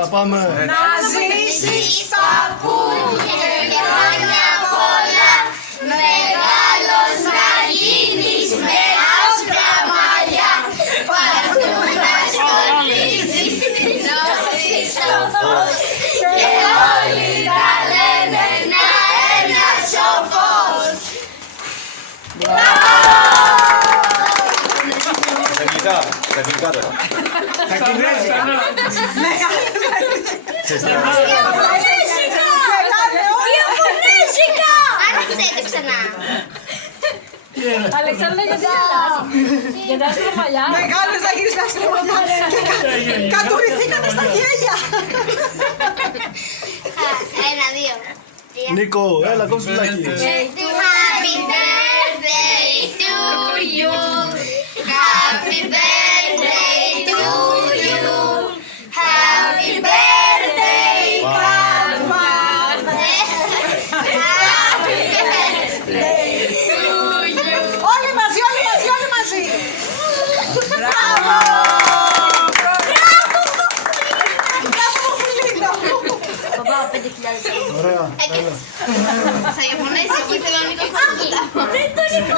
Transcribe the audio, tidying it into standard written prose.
Έλα, πάμε. Να ζήσεις παππού και χρόνια πολλά, μεγάλος να γίνεις με άσπρα μαλλιά, παντού να σκοτίζεις την όση στο φως και όλοι να λένε να ένας σοφός. Στα αγγλικά τώρα. Τα κινέζικα. Ιαπωνέζικα! Άνοιξε το ξανά. Αλεξάνδρα, γιατί γελάς? Γιατί άσπρα τα μαλλιά. Μεγάλος να γίνεις άσπρα μαλλιά. Κατουρηθήκατε στα γέλια. Ένα, δύο. Νίκο, έλα, κόψε φυλάκι. Happy birthday to you. Happy birthday to you. Happy birthday, Papa. Happy birthday to you. Όλοι μαζί, όλοι μαζί, όλοι μαζί. Μπράβο! Παπά, 5.000. Ωραία, έλα. Στα Ιαπωνέζικα ήθελα να μην το φάγω. Δεν τον είπα,